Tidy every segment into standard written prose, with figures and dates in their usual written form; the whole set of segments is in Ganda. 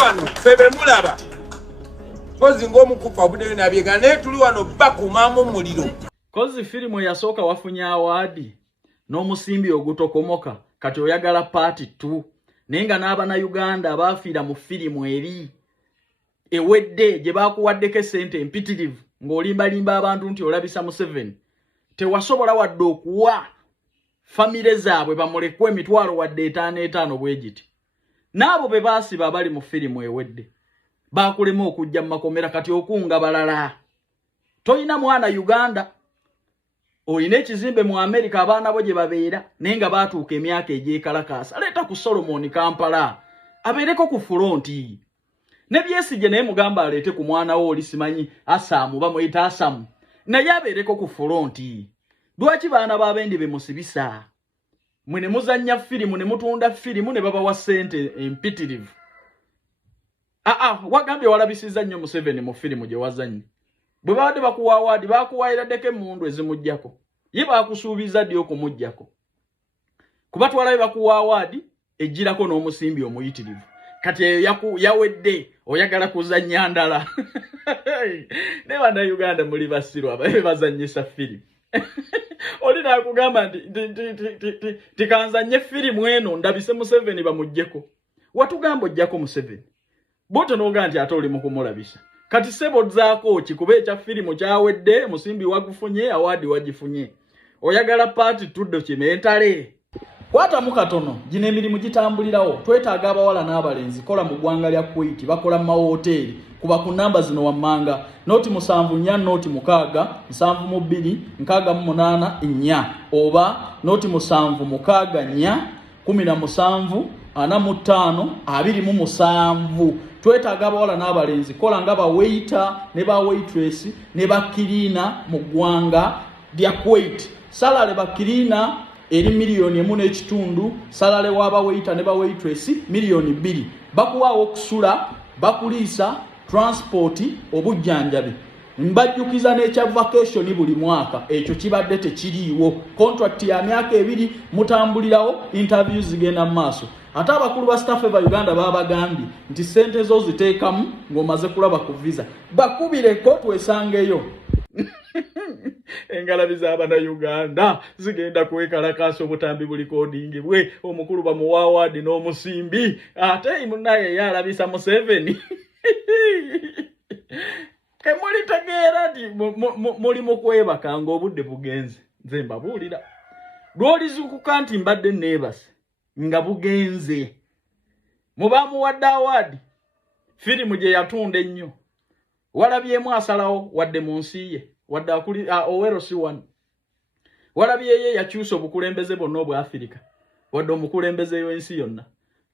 wano febe mulaba kozi ng'omukufa obudde nabyega naye tuli wano bakumamu muliro kozi firimu yasooka wafunye awaadi n'omusimbi ogutokomoka kati oyagala paati 2 naye nga n'abannayuganda baafiira mu firimu eri ewedde gye baakuwaddeko essente empitirivu ng'olimbalimba abantu nti olabisa Museveni tewasobola wadde okuwa famire zaabwe bamulekwe emitwalo wadde 5 bwe giti n'abo be baasiba abali mu firimu ewedde baakulema okujja mu makomera kati okunga balala toyina mwana Uganda oyina ekizimbe mu Amerika abaana bo gye babeera naye nga baatuuka emyaka egyekalakaasa leeta ku Solomon Kampala abeereko ku fulonti ne Besigye naye mugamba aleete ku mwana wo oli simanyi Asamu bamuyita Asamu naye abeereko ku fulonti lwaki baana b'abendi bemusibisa mwe ne muzannya firimu ne mutunda firimu ne babawa ssente empitirivu wagambye walabisiza nnyo Museveni mu firimu gye wazannye bwe babadde bakuwa awaadi baakuwaayiraddeko emundu ezimuggyako ye baakusuubiza ddi okumuggyako kuba twalabe bakuwa awaadi ejjirako n'omusimbi omuyitirivu kati eyo yawedde oyagala kuzannya ndala ne bannayuganda muli basirwa babe bazannyisa firimu oli naakugamba nti kanzanye firimu eno ndabise Museveni bamuggyeko watugamba ojjako Museveni bote n'ogaa nti ate oli mu kumulabisa kati sebo zaako kikuba ekya firimu kyawedde musimbi wagufunye awaadi wagifunye oyagala paati tuddo kimentale kwatamu katono gino emirimu gitambulirawo twetaaga abawala n'abalenzi kola mu ggwanga lya Kuwait bakola mu mawoteeri kuba ku namba zino wammanga noti 74 noti 6 72 68 4 oba noti 76 4 17 45 twetaaga abawala n'abalenzi kola nga bawaiter ne ba waitress ne bakirina mu ggwanga lya Kuwait salale bakirina eri $1.5 salale waba waiter ne ba waitress $2 bakuwaawo okusula bakuliisa transport obujjanjabi mbajjukiza n'ekya vacation buli mwaka ekyo kibadde tekiriiwo contract ya myaka 2 mutambulirawo interviews zigenda mu maaso ate abakulu ba staff ba Uganda babagambye nti sente zo ziteekamu ng'omaze kulaba ku visa bakubireko twesangeyo engalabi z'Abannayuganda zigenda kwekalakaasa obutambi buli coding bwe omukulu bamuwa awaadi n'omusimbi ate munaye yalabisa Museveni kemulitegeera nti muli mu kwebaka ng'obudde bugenze nze mbabuulira lw'olizukuka nti mbadde neebase nga bugenze mubamuwadde awaadi firimu gye yatunda ennyo walabyemu asalawo wadde mu nsi ye wadde akuli Owero si wano walabyeyo yakyusa obukulembeze bonna obwa Afirika wadde omukulembeze w'ensi yonna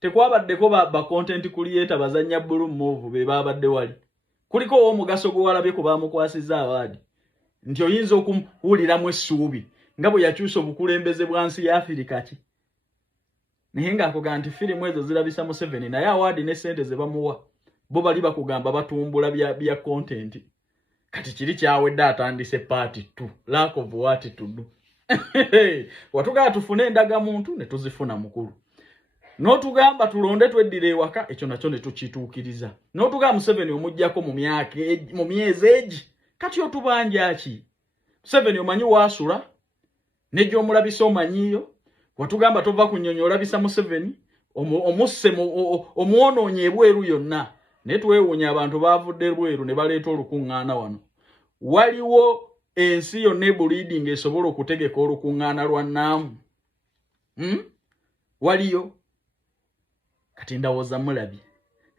tekwabaddeko ba content creator bazanya blue move be babadde wali kuliko omugaso gwe walabye ku bamukwasiza awaadi nti oyinza okuwuliramu essuubi nga bwe yakyusa obukulembeze bwansi ya Afirika ki naye ng'akugamba nti firimu ezo zirabisa Museveni naye awaadi ne ssente ze bamuwa bo bali bakugamba batumbula bya content kati kiri kyawedde atandise paati 2 lack of what to do watugamba tufune endagamuntu ne tuzifuna mukulu n'otugamba tulonde tweddire ewaka ekyo nakyo ne tukituukiriza n'otugamba Museveni omuggyako mu myezi egi kati otubanja ki Museveni omanyi waasula n'egy'omulabisa omanyiyo watugamba tova ku nnyonyi olabisa Museveni omusse omwonoonye ebweru yonna naye twewuunya abantu baavudde bweru ne baleeta olukuŋŋaana wano waliwo ensi yonna ebulidinga esobola okutegeka olukuŋŋaana lwa nnaamu waliyo kati ndawooza mulabye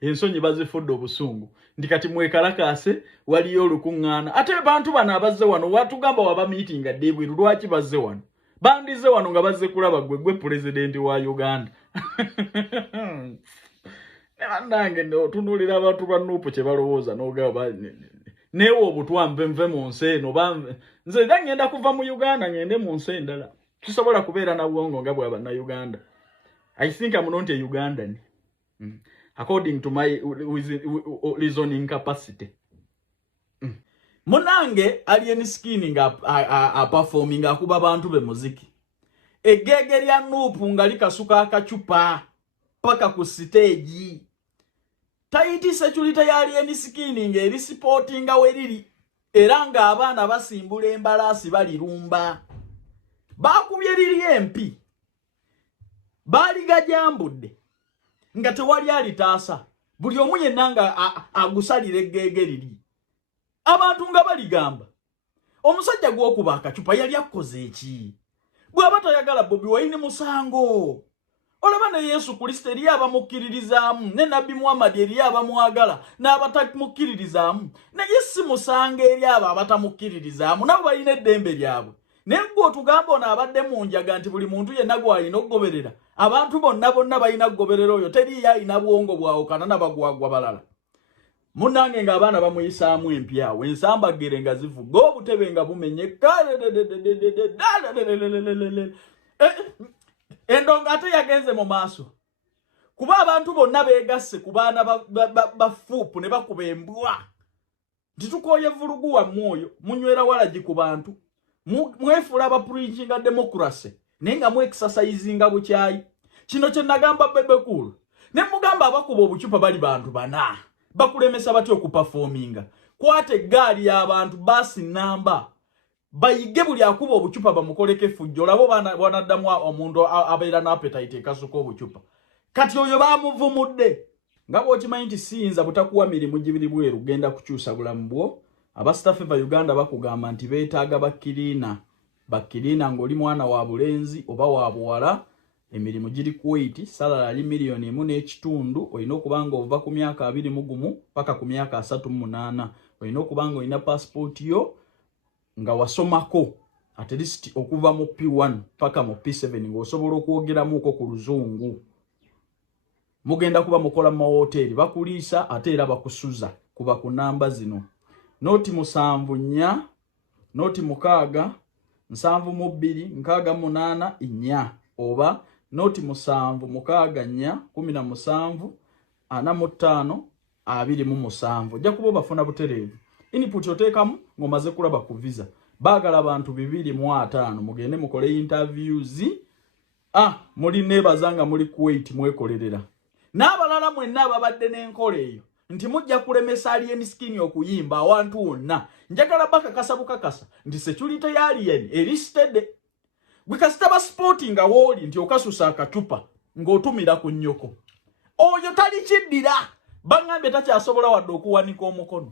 ensonyi bazifudde obusungu ndi kati mwekalakaase waliyo olukuŋŋaana ate abantu bano abazze wano watugamba waba miitinga dde bweru lwaki bazze wano bandize wano nga bazze kulaba gwe pulezidenti wa Uganda nange otunuulira abantu ba Nuupu kye balowooza n'ogaba neewe obutwa nve mu nsi eno nze era ngenda kuva mu Uganda ngende mu nsi endala tusobola kubeera na bwongo nga bw'aba na Uganda. I think I'm not a Ugandan according to my reasoning capacity. Munange alien skinning performing akuba abantu be muziki egege lya Nuupu nga likasuka akacupa paka ku stage Taiti security ya alien skinning eri supportinga weriri era nga abaana basimbula embalasi balirumba bakubye liri MP bali gajambudde nga tewali alitaasa buli omu yenna nga agusalira eggege liri abantu nga baligamba omusajja gw'okuba akacupa yali akoze eki bw'aba tayagala Bobi Wine musango olaba ne Yesu Kristo eri abamukkiririzaamu ne Nabbi Muhammad eri abamwagala n'abatamukkiririzaamu naye si musango eri abo abatamukkiririzaamu nabo balina eddembe lyabwe naye gwe otugamba ono abadde mu njaga nti buli muntu yenna gw'alina okugoberera abantu bonna balina kugoberera oyo teriyo alina bwongo bwawukana n'abagwagwa balala munnange ng'abaana bamuyisaamu empyawo ensambagere nga zivuga obutebe nga bumenyeka endongo ate yagenze mu maaso kuba abantu bonna beegasse ku baana bafuupu ne bakuba embwa titukoye vulugu wammwe oyo munywera walagi ku bantu mwefula abapurinkinga democracy naye nga mwexercisinga bukyayi kino kye nagamba bebekulu ne mugamba abakuba obucupa bali bantu bana bakulemesa batya okuperforminga kwata eggaali y'abantu basi namba bayige buli akuba obucupa bamukoleke fujjo labo banaddamu omuntu abeera n'appetite ekasuka obucupa kati oyo bamuvumudde nga bw'okimanyi nti siyinza butakuwa mirimu gibiri bweru genda kukyusa bulamu bwo abastafeva Uganda bakugamba nti beetaaga bakirina ng'oli mwana wa bulenzi oba wa buwala emirimu giri kuwaiti salala ali miliyoni 1.5 olina okuba nga ova ku myaka 21 paka ku myaka 38 olina okuba nga olina passport yo nga wasomako at least okuva mu P1 paka mu P7 ng'osobola okwogeramuko ku luzungu mugenda kuba mukola mu hoteli bakuliisa ate era bakusuza kuba ku namba zino noti 74 noti 6 7 2 6 8 oba noti 7 6 4 17 45 ja kuba bafuna butereevu input oteekamu ngomaze kulaba ku visa baagala abantu 205 mugende mukole interviews muli nebazanga muli Kuwait mwekolerera n'abalala mwenna ababadde n'enkola eyo nti mujja kulemesa alien skin okuyimba awantu wonna njagala bakakasa bukakasa nti security ya alien elisted bwekasitaba sporting awoli nti okasusa akacupa ng'otumira ku nnyoko oyo tali kiddira bangambye takyasobola wadde okuwanika omukono